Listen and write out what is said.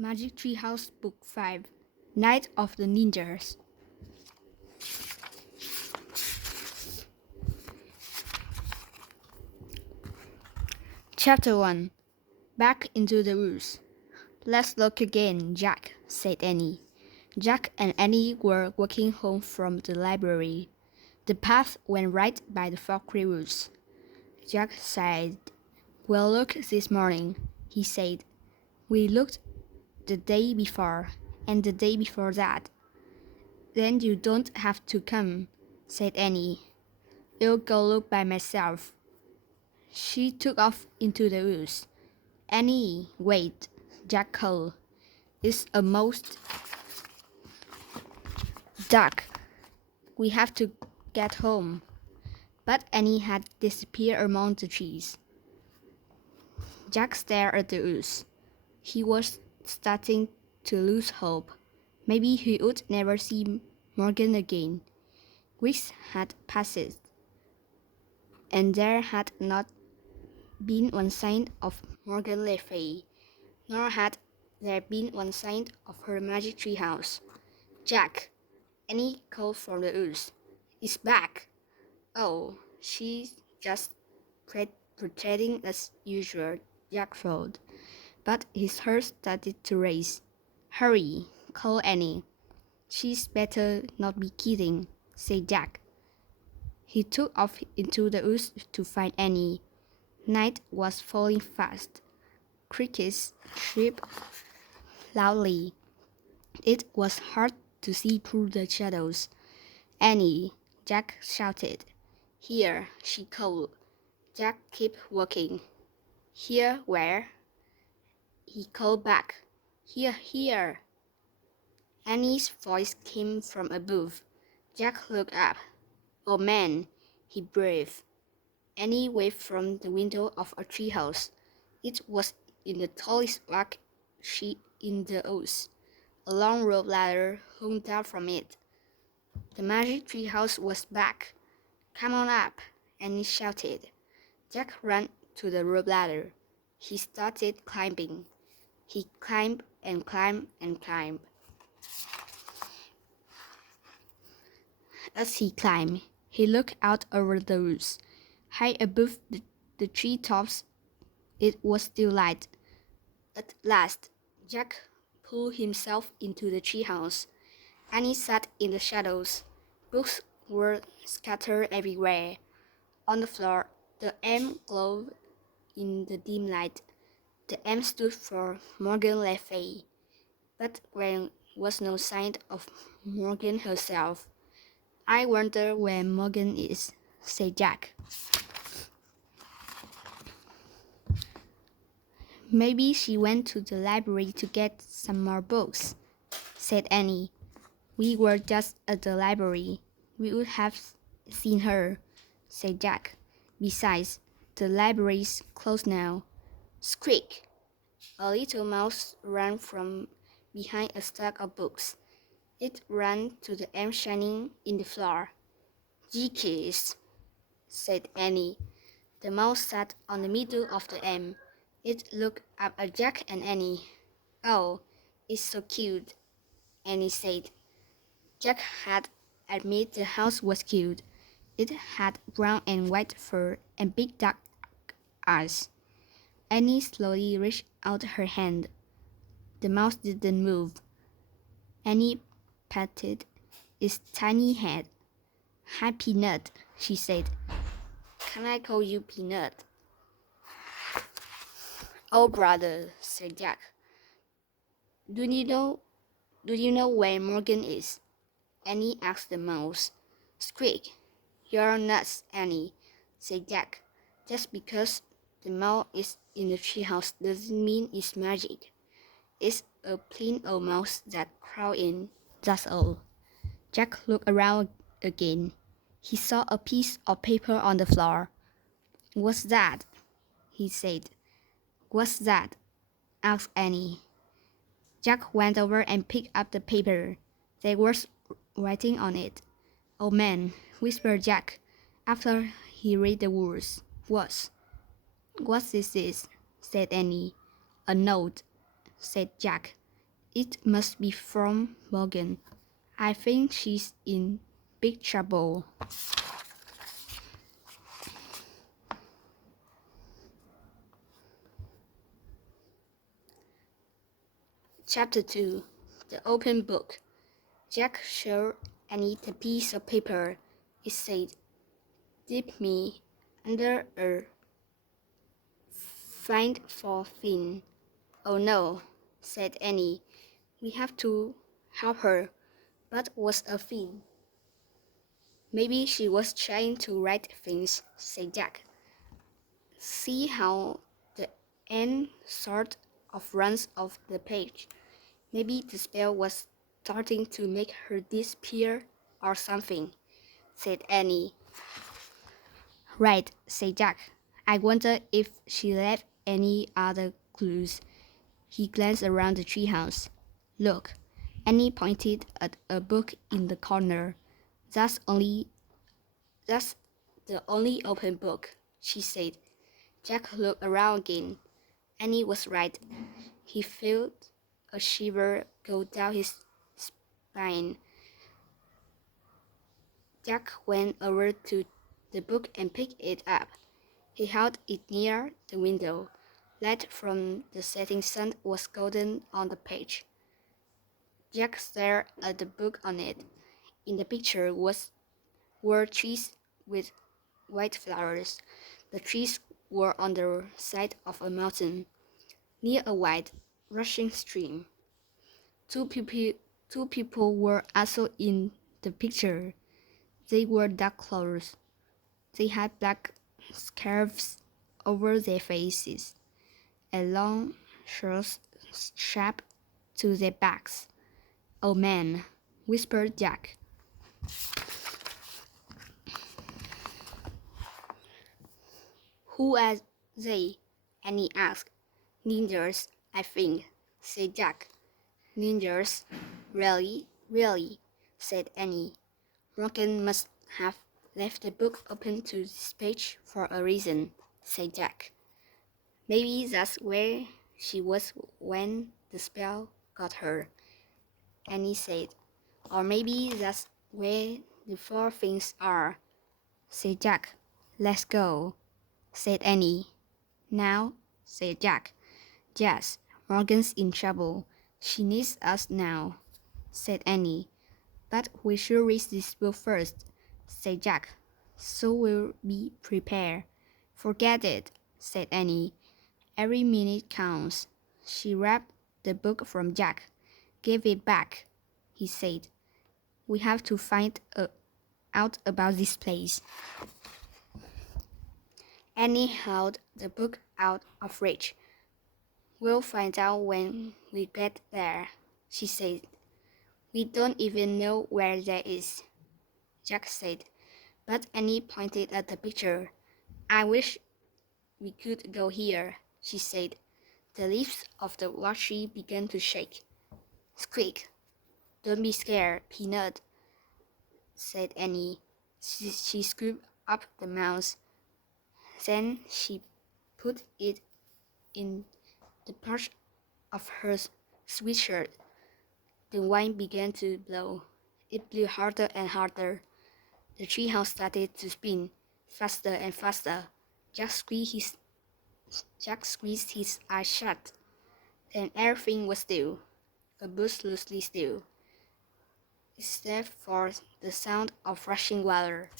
Magic Tree House Book 5 Night of the Ninjas. Chapter 1 Back into the woods. Let's look again, Jack, said Annie. Jack and Annie were walking home from the library. The path went right by the Fockery woods. Jack sighed. We'll look this morning, he said. We looked the day before, and the day before that. Then you don't have to come, said Annie. I'll go look by myself. She took off into the woods. Annie, wait, Jack called. It's almost dark. We have to get home. But Annie had disappeared among the trees. Jack stared at the woods. He was starting to lose hope. Maybe he would never see Morgan again. Weeks had passed, and there had not been one sign of Morgan Le Fay, nor had there been one sign of her magic tree house. Jack, Annie called from the woods. It's back. Oh, she's just pretending as usual, Jack thought. But his heart started to race. Hurry, called Annie. She's better not be kidding, said Jack. He took off into the woods to find Annie. Night was falling fast. Crickets chirped loudly. It was hard to see through the shadows. Annie, Jack shouted. Here, she called. Jack kept walking. Here, where? He called back. Here, here. Annie's voice came from above. Jack looked up. Oh man, he breathed. Annie waved from the window of a treehouse. It was in the tallest rock tree in the woods. A long rope ladder hung down from it. The magic treehouse was back. Come on up, Annie shouted. Jack ran to the rope ladder. He started climbing. He climbed and climbed and climbed. As he climbed, he looked out over the woods. High above the treetops, it was still light. At last, Jack pulled himself into the treehouse. Annie sat in the shadows. Books were scattered everywhere. On the floor, the M glowed in the dim light. The M stood for Morgan Le Fay, but there was no sign of Morgan herself. I wonder where Morgan is, said Jack. Maybe she went to the library to get some more books, said Annie. We were just at the library. We would have seen her, said Jack. Besides, the library's closed now. Squeak! A little mouse ran from behind a stack of books. It ran to the M shining in the floor. Jeekins, said Annie. The mouse sat on the middle of the M. It looked up at Jack and Annie. Oh, it's so cute, Annie said. Jack had admitted the house was cute. It had brown and white fur and big dark eyes. Annie slowly reached out her hand. The mouse didn't move. Annie patted its tiny head. Hi, Peanut, she said. Can I call you Peanut? Oh, brother, said Jack. Do you know where Morgan is? Annie asked the mouse. Squeak. You're nuts, Annie, said Jack. Just because the mouse is in the treehouse doesn't mean it's magic. It's a plain old mouse that crawled in, that's all. Jack looked around again. He saw a piece of paper on the floor. What's that? He said. What's that? Asked Annie. Jack went over and picked up the paper. There was writing on it. Oh man, whispered Jack, after he read the words. What is this? Said Annie. A note, said Jack. It must be from Morgan. I think she's in big trouble. Chapter 2. The Open Book. Jack showed Annie the piece of paper. It said, "Dip me under a find for Finn." "Oh no," said Annie. "We have to help her." "But what's a Finn?" "Maybe she was trying to write things," said Jack. "See how the end sort of runs off the page. Maybe the spell was starting to make her disappear or something," said Annie. "Right," said Jack. "I wonder if she left any other clues." He glanced around the treehouse. "Look." Annie pointed at a book in the corner. That's the only open book," she said. Jack looked around again. Annie was right. He felt a shiver go down his spine. Jack went over to the book and picked it up. He held it near the window. Light from the setting sun was golden on the page. Jack stared at the book on it. In the picture were trees with white flowers. The trees were on the side of a mountain, near a wide, rushing stream. Two people were also in the picture. They wore dark clothes. They had black scarves over their faces, and long shirts strapped to their backs. "Oh man," whispered Jack. "Who are they?" Annie asked. "Ninjas, I think," said Jack. "Ninjas? Really? Really?" said Annie. "Morgan must have left the book open to this page for a reason," said Jack. "Maybe that's where she was when the spell got her," Annie said. "Or maybe that's where the four things are," said Jack. "Let's go," said Annie. "Now," said Jack. "Yes, Morgan's in trouble. She needs us now," said Annie. "But we should read this book first," said Jack. "So we'll be prepared." "Forget it," said Annie. "Every minute counts." She grabbed the book from Jack. "Give it back," he said. "We have to find out about this place." Annie held the book out of reach. "We'll find out when we get there," she said. "We don't even know where that is," Jack said. But Annie pointed at the picture. "I wish we could go here," she said. The leaves of the larch tree began to shake. "Squeak! Don't be scared, Peanut," said Annie. She scooped up the mouse. Then she put it in the pouch of her sweatshirt. The wind began to blow. It blew harder and harder. The treehouse started to spin, faster and faster. Jack squeezed his eyes shut. Then everything was still, absolutely still, except for the sound of rushing water.